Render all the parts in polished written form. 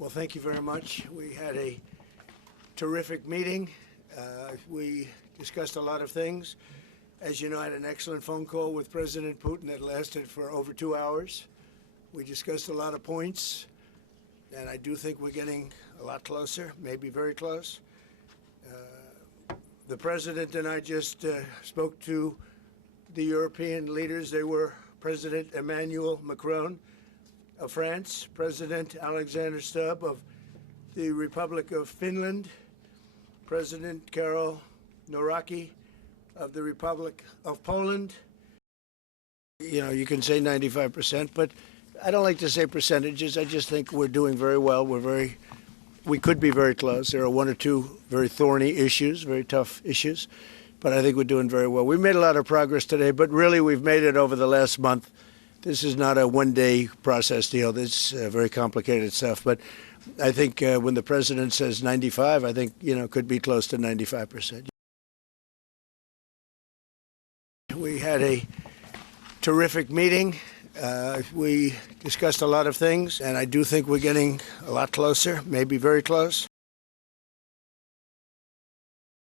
Well, thank you very much. We had a terrific meeting. We discussed a lot of things. As you know, I had an excellent phone call with President Putin that lasted for over 2 hours. We discussed a lot of points, and I do think we're getting a lot closer, maybe very close. The President and I just spoke to the European leaders. They were President Emmanuel Macron of France, President Alexander Stubb of the Republic of Finland, President Karol Nawrocki of the Republic of Poland. You know, you can say 95%, but I don't like to say percentages. I just think we're doing very well. We could be very close. There are one or two very thorny issues, very tough issues, but I think we're doing very well. We made a lot of progress today, but really we've made it over the last month. This is not a one-day process deal. This is very complicated stuff, but I think when the president says 95, I think, you know, could be close to 95%. We had a terrific meeting. We discussed a lot of things, and I do think we're getting a lot closer, maybe very close.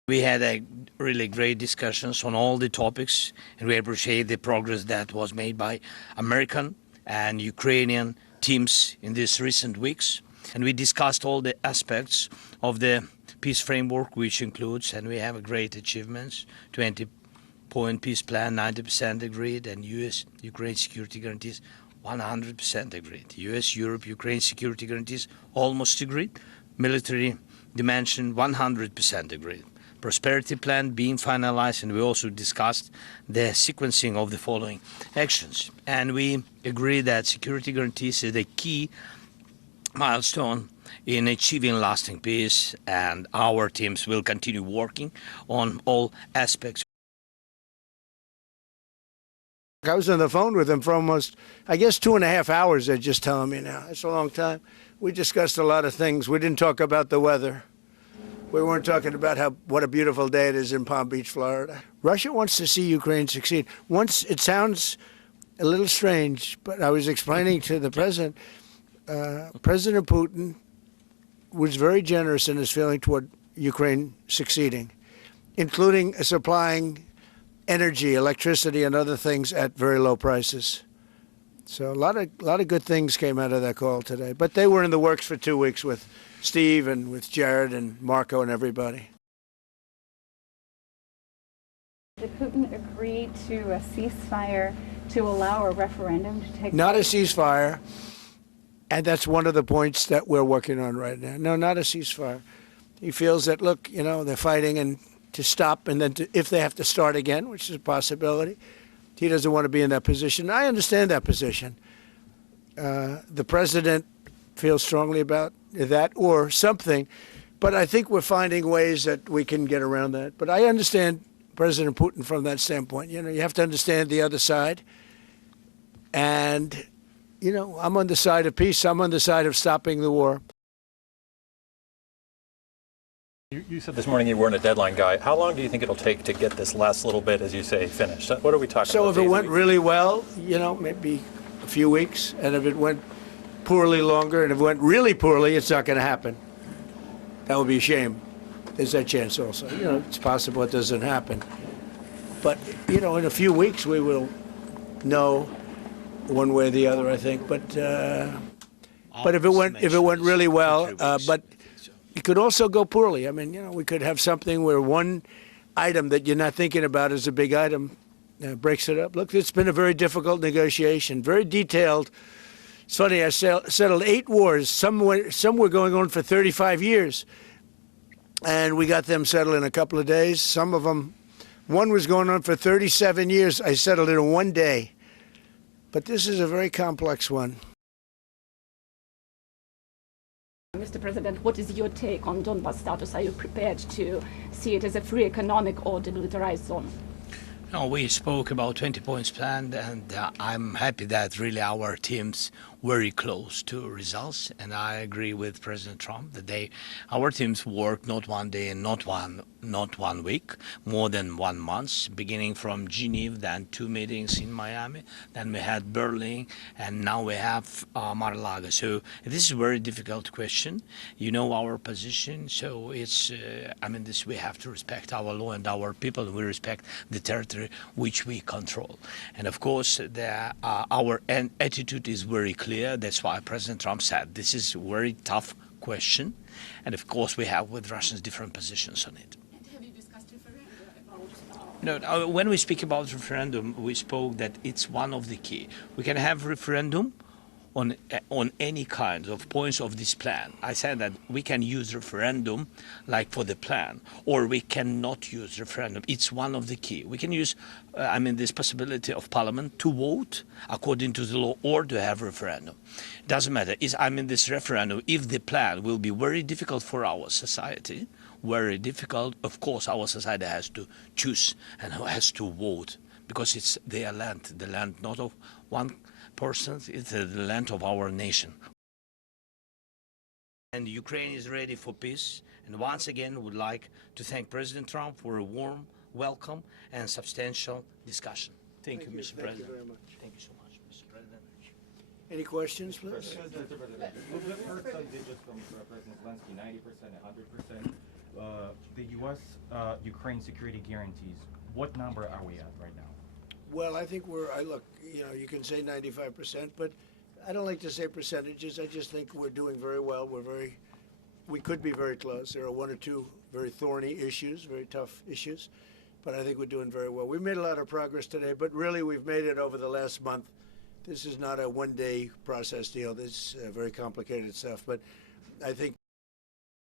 We had a really great discussions on all the topics, and we appreciate the progress that was made by American and Ukrainian teams in these recent weeks. And we discussed all the aspects of the peace framework, which includes, and we have great achievements, 20-point peace plan, 90% agreed, and U.S.-Ukraine security guarantees, 100% agreed. U.S.-Europe-Ukraine security guarantees, almost agreed. Military dimension, 100% agreed. Prosperity plan being finalized, and we also discussed the sequencing of the following actions. And we agree that security guarantees is the key milestone in achieving lasting peace, and our teams will continue working on all aspects. I was on the phone with them for almost, I guess, 2.5 hours, they're just telling me now. It's a long time. We discussed a lot of things. We didn't talk about the weather. We weren't talking about what a beautiful day it is in Palm Beach, Florida. Russia wants to see Ukraine succeed. Once, it sounds a little strange, but I was explaining to the president, President Putin was very generous in his feeling toward Ukraine succeeding, including supplying energy, electricity, and other things at very low prices. So a lot of good things came out of that call today. But they were in the works for 2 weeks with Steve and with Jared and Marco and everybody. Did Putin agree to a ceasefire to allow a referendum to take place? Not a ceasefire, and that's one of the points that we're working on right now. No, not a ceasefire. He feels that, look, you know, they're fighting and to stop, and then if they have to start again, which is a possibility, he doesn't want to be in that position. I understand that position. The president feels strongly about that or something, but I think we're finding ways that we can get around that. But I understand President Putin from that standpoint. You know, you have to understand the other side. And, you know, I'm on the side of peace. I'm on the side of stopping the war. You said this morning you weren't a deadline guy. How long do you think it'll take to get this last little bit, as you say, finished? What are we talking about? So if it went really well, you know, maybe a few weeks. And if it went poorly, longer. And if it went really poorly, it's not going to happen. That would be a shame. There's that chance also. You know, it's possible it doesn't happen. But, you know, in a few weeks we will know one way or the other, I think. But if it went really well, but it could also go poorly. I mean, you know, we could have something where one item that you're not thinking about as a big item breaks it up. Look, it's been a very difficult negotiation, very detailed. It's funny, I settled 8 wars. Some were going on for 35 years, and we got them settled in a couple of days. Some of them, one was going on for 37 years. I settled it in 1 day. But this is a very complex one. Mr. President, what is your take on Donbas status? Are you prepared to see it as a free economic or demilitarized zone? No, we spoke about 20 points plan, and I'm happy that really our teams very close to results, and I agree with President Trump that our teams work not one day and not one week, more than 1 month, beginning from Geneva, then 2 meetings in Miami, then we had Berlin, and now we have Mar-a-Lago. So this is a very difficult question. You know our position, so it's, we have to respect our law and our people. We respect the territory which we control. And of course, our attitude is very clear. That's why President Trump said this is a very tough question. And of course, we have with Russians different positions on it. And have you discussed referendum about? No, when we speak about referendum, we spoke that it's one of the key. We can have referendum on any kind of points of this plan. I said that we can use referendum like for the plan, or we cannot use referendum. It's one of the key. We can use, this possibility of Parliament to vote according to the law or to have referendum. Doesn't matter. This referendum, if the plan will be very difficult for our society, very difficult, of course our society has to choose and has to vote, because it's their land, the land not of one person, it's the land of our nation. And Ukraine is ready for peace. And once again, would like to thank President Trump for a warm welcome and substantial discussion. Thank you, Mr. President. Thank you very much. Thank you so much, Mr. President. Any questions, please? We've heard some digits from President Zelensky, 90%, 100%. The U.S.-Ukraine security guarantees, what number are we at right now? Well, I think you can say 95%, but I don't like to say percentages. I just think we're doing very well. We could be very close. There are 1 or 2 very thorny issues, very tough issues, but I think we're doing very well. We made a lot of progress today, but really we've made it over the last month. This is not a one-day process deal. This is very complicated stuff, but I think.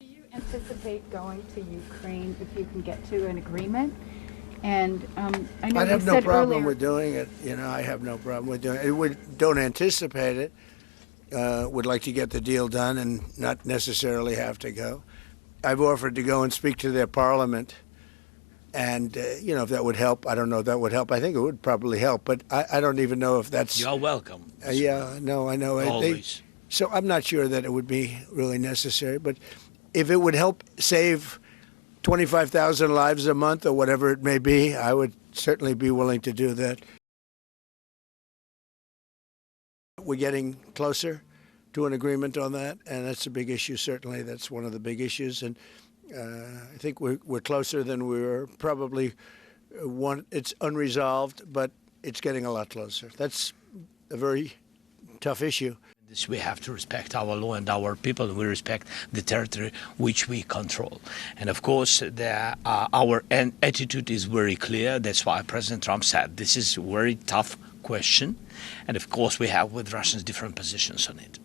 Do you anticipate going to Ukraine if you can get to an agreement? And I know I'd have you no said problem earlier, with doing it. I have no problem with doing it. We don't anticipate it. Would like to get the deal done and not necessarily have to go. I've offered to go and speak to their parliament. And, if that would help, I don't know if that would help. I think it would probably help, but I don't even know if that's. You're welcome. I know. Always. So I'm not sure that it would be really necessary, but if it would help save 25,000 lives a month or whatever it may be, I would certainly be willing to do that. We're getting closer to an agreement on that, and that's a big issue, certainly. That's one of the big issues, and I think we're closer than we were probably. It's unresolved, but it's getting a lot closer. That's a very tough issue. We have to respect our law and our people. We respect the territory which we control. And of course, our attitude is very clear. That's why President Trump said this is a very tough question. And of course, we have with Russians different positions on it.